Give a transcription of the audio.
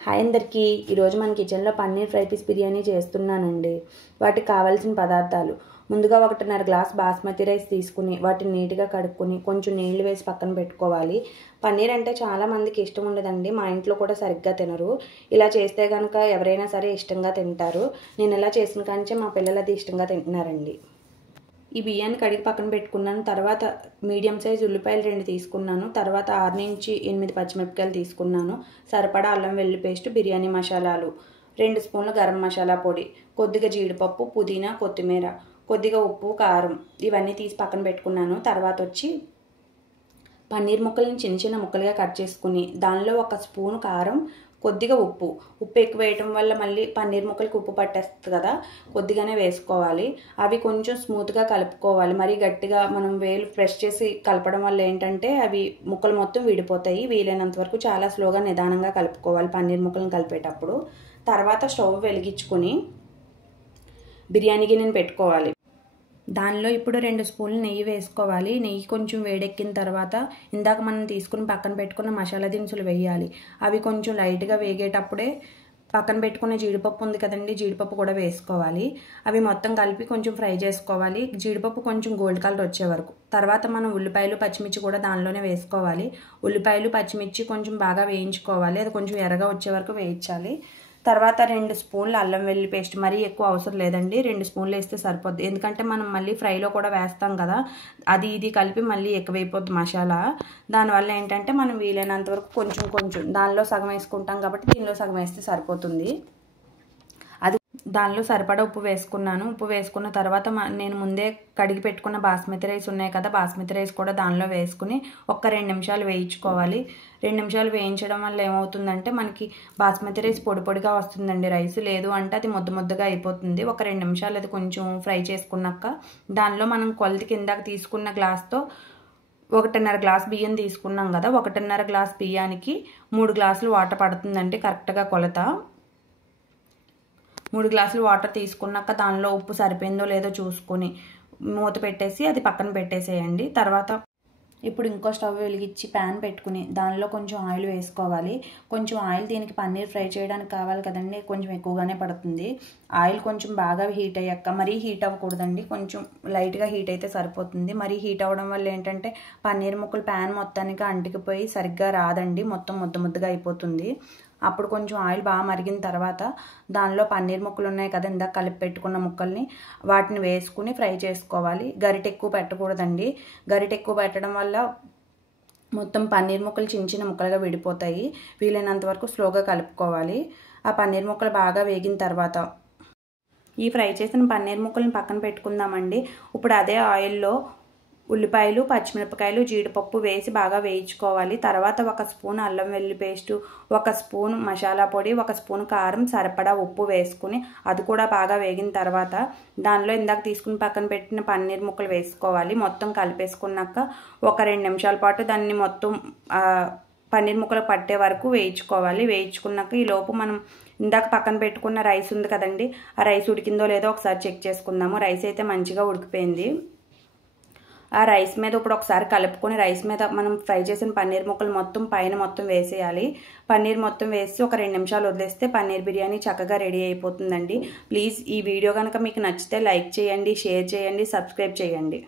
Hi అందరికీ ఈరోజు మన కిచెన్లో పన్నీర్ ఫ్రై పీస్ బిర్యానీ చేస్తున్నానండి. వాటికి కావాల్సిన పదార్థాలు ముందుగా 1.5 గ్లాస్ బాస్మతి రైస్ తీసుకుని వాటిని నీట్గా కడుక్కొని కొంచెం నీళ్లు వేసి పక్కన పెట్టుకోవాలి. పన్నీర్ అంటే చాలా మందికి ఇష్టం ఉండదండి, మా ఇంట్లో కూడా సరిగ్గా తినరు. ఇలా చేస్తే కనుక ఎవరైనా సరే ఇష్టంగా తింటారు. నేను ఇలా చేసిన కాంచే మా పిల్లలు అది ఇష్టంగా తింటున్నారండి. ఈ బియ్యాన్ని కడిగి పక్కన పెట్టుకున్నాను. తర్వాత మీడియం సైజ్ ఉల్లిపాయలు 2 తీసుకున్నాను. తర్వాత 6 నుంచి 8 పచ్చిమిరపకాయలు తీసుకున్నాను. సరిపడా అల్లం వెల్లుల్లి పేస్ట్, బిర్యానీ మసాలాలు, 2 స్పూన్ల గరం మసాలా పొడి, కొద్దిగా జీడిపప్పు, పుదీనా, కొత్తిమీర, కొద్దిగా ఉప్పు, కారం ఇవన్నీ తీసి పక్కన పెట్టుకున్నాను. తర్వాత వచ్చి పన్నీర్ ముక్కలను చిన్న చిన్న ముక్కలుగా కట్ చేసుకుని దానిలో 1 స్పూన్ కారం, కొద్దిగా ఉప్పు ఎక్కువ వేయటం వల్ల మళ్ళీ పన్నీర్ ముక్కలకి ఉప్పు పట్టేస్తుంది కదా, కొద్దిగానే వేసుకోవాలి. అవి కొంచెం స్మూత్గా కలుపుకోవాలి. మరీ గట్టిగా మనం వేలు ప్రెస్ చేసి కలపడం వల్ల ఏంటంటే అవి ముక్కలు మొత్తం విడిపోతాయి. వీలైనంత వరకు చాలా స్లోగా నిదానంగా కలుపుకోవాలి పన్నీర్ ముక్కలను కలిపేటప్పుడు. తర్వాత స్టవ్ వెలిగించుకొని బిర్యానీ గిన్నెని పెట్టుకోవాలి. దానిలో ఇప్పుడు 2 స్పూన్లు నెయ్యి వేసుకోవాలి. నెయ్యి కొంచెం వేడెక్కిన తర్వాత ఇందాక మనం తీసుకుని పక్కన పెట్టుకున్న మసాలా దినుసులు వేయాలి. అవి కొంచెం లైట్గా వేగేటప్పుడే పక్కన పెట్టుకున్న జీడిపప్పు ఉంది కదండి, జీడిపప్పు కూడా వేసుకోవాలి. అవి మొత్తం కలిపి కొంచెం ఫ్రై చేసుకోవాలి, జీడిపప్పు కొంచెం గోల్డ్ కలర్ వచ్చే వరకు. తర్వాత మనం ఉల్లిపాయలు, పచ్చిమిర్చి కూడా దానిలోనే వేసుకోవాలి. ఉల్లిపాయలు, పచ్చిమిర్చి కొంచెం బాగా వేయించుకోవాలి. అది కొంచెం ఎర్రగా వచ్చే వరకు వేయించాలి. తర్వాత 2 స్పూన్లు అల్లం వెల్లుల్లి పేస్ట్, మరీ ఎక్కువ అవసరం లేదండి, 2 స్పూన్లు వేస్తే సరిపోద్ది. ఎందుకంటే మనం మళ్ళీ ఫ్రైలో కూడా వేస్తాం కదా, అది ఇది కలిపి మళ్ళీ ఎక్కువైపోద్ది మసాలా. దానివల్ల ఏంటంటే మనం వీలైనంత వరకు కొంచెం దానిలో సగం వేసుకుంటాం కాబట్టి దీనిలో సగం వేస్తే సరిపోతుంది. దానిలో సరిపడా ఉప్పు వేసుకున్నాను. ఉప్పు వేసుకున్న తర్వాత నేను ముందే కడిగి పెట్టుకున్న బాస్మతి రైస్ ఉన్నాయి కదా, బాస్మతి రైస్ కూడా దానిలో వేసుకుని 2 నిమిషాలు వేయించుకోవాలి. 2 నిమిషాలు వేయించడం వల్ల ఏమవుతుందంటే మనకి బాస్మతి రైస్ పొడి పొడిగా వస్తుందండి రైస్, లేదు అంటే అది ముద్దగా అయిపోతుంది. 2 నిమిషాలు అది కొంచెం ఫ్రై చేసుకున్నాక దానిలో మనం కొలత కిందాక తీసుకున్న గ్లాస్తో 1.5 గ్లాస్ బియ్యం తీసుకున్నాం కదా, 1.5 గ్లాస్ బియ్యానికి 3 గ్లాసులు వాటర్ పడుతుందండి కరెక్ట్గా కొలత. 3 గ్లాసులు వాటర్ తీసుకున్నాక దానిలో ఉప్పు సరిపోయిందో లేదో చూసుకొని మూత పెట్టేసి అది పక్కన పెట్టేసేయండి. తర్వాత ఇప్పుడు ఇంకో స్టవ్ వెలిగించి ప్యాన్ పెట్టుకుని దానిలో కొంచెం ఆయిల్ వేసుకోవాలి. కొంచెం ఆయిల్ దీనికి పన్నీర్ ఫ్రై చేయడానికి కావాలి కదండి, కొంచెం ఎక్కువగానే పడుతుంది. ఆయిల్ కొంచెం బాగా హీట్ అయ్యాక, మరీ హీట్ అవ్వకూడదండి, కొంచెం లైట్గా హీట్ అయితే సరిపోతుంది. మరీ హీట్ అవ్వడం వల్ల ఏంటంటే పన్నీర్ ముక్కలు ప్యాన్ మొత్తానికి అంటికిపోయి సరిగ్గా రాదండి, మొత్తం ముద్దగా అయిపోతుంది. అప్పుడు కొంచెం ఆయిల్ బాగా మరిగిన తర్వాత దానిలో పన్నీర్ ముక్కలు ఉన్నాయి కదా, ఇందాక కలిపి పెట్టుకున్న ముక్కల్ని వాటిని వేసుకుని ఫ్రై చేసుకోవాలి. గరిటె ఎక్కువ పెట్టకూడదండి, గరిటె ఎక్కువ పెట్టడం వల్ల మొత్తం పన్నీర్ ముక్కలు చిన్న ముక్కలుగా విడిపోతాయి. వీలైనంత వరకు స్లోగా కలుపుకోవాలి. ఆ పన్నీర్ ముక్కలు బాగా వేగిన తర్వాత ఈ ఫ్రై చేసిన పన్నీర్ ముక్కలను పక్కన పెట్టుకుందామండి. ఇప్పుడు అదే ఆయిల్లో ఉల్లిపాయలు, పచ్చిమిరపకాయలు, జీడిపప్పు వేసి బాగా వేయించుకోవాలి. తర్వాత 1 స్పూన్ అల్లం వెల్లుల్లి పేస్టు, 1 స్పూన్ మసాలా పొడి, 1 స్పూన్ కారం, సరిపడా ఉప్పు వేసుకుని అది కూడా బాగా వేగిన తర్వాత దానిలో ఇందాక తీసుకుని పక్కన పెట్టిన పన్నీర్ ముక్కలు వేసుకోవాలి. మొత్తం కలిపేసుకున్నాక 2 నిమిషాల పాటు దాన్ని మొత్తం పన్నీర్ ముక్కలు పట్టే వరకు వేయించుకోవాలి. వేయించుకున్నాక ఈ లోపు మనం ఇందాక పక్కన పెట్టుకున్న రైస్ ఉంది కదండి, ఆ రైస్ ఉడికిందో లేదో ఒకసారి చెక్ చేసుకుందాము. రైస్ అయితే మంచిగా ఉడికిపోయింది. ఆ రైస్ మీద ఇప్పుడు ఒకసారి కలుపుకొని రైస్ మీద మనం ఫ్రై చేసిన పన్నీర్ ముక్కలు మొత్తం పైన మొత్తం వేసేయాలి. పన్నీర్ మొత్తం వేసి 2 నిమిషాలు వదిలేస్తే పన్నీర్ బిర్యానీ చక్కగా రెడీ అయిపోతుందండి. ప్లీజ్ ఈ వీడియో కనుక మీకు నచ్చితే లైక్ చేయండి, షేర్ చేయండి, సబ్స్క్రైబ్ చేయండి.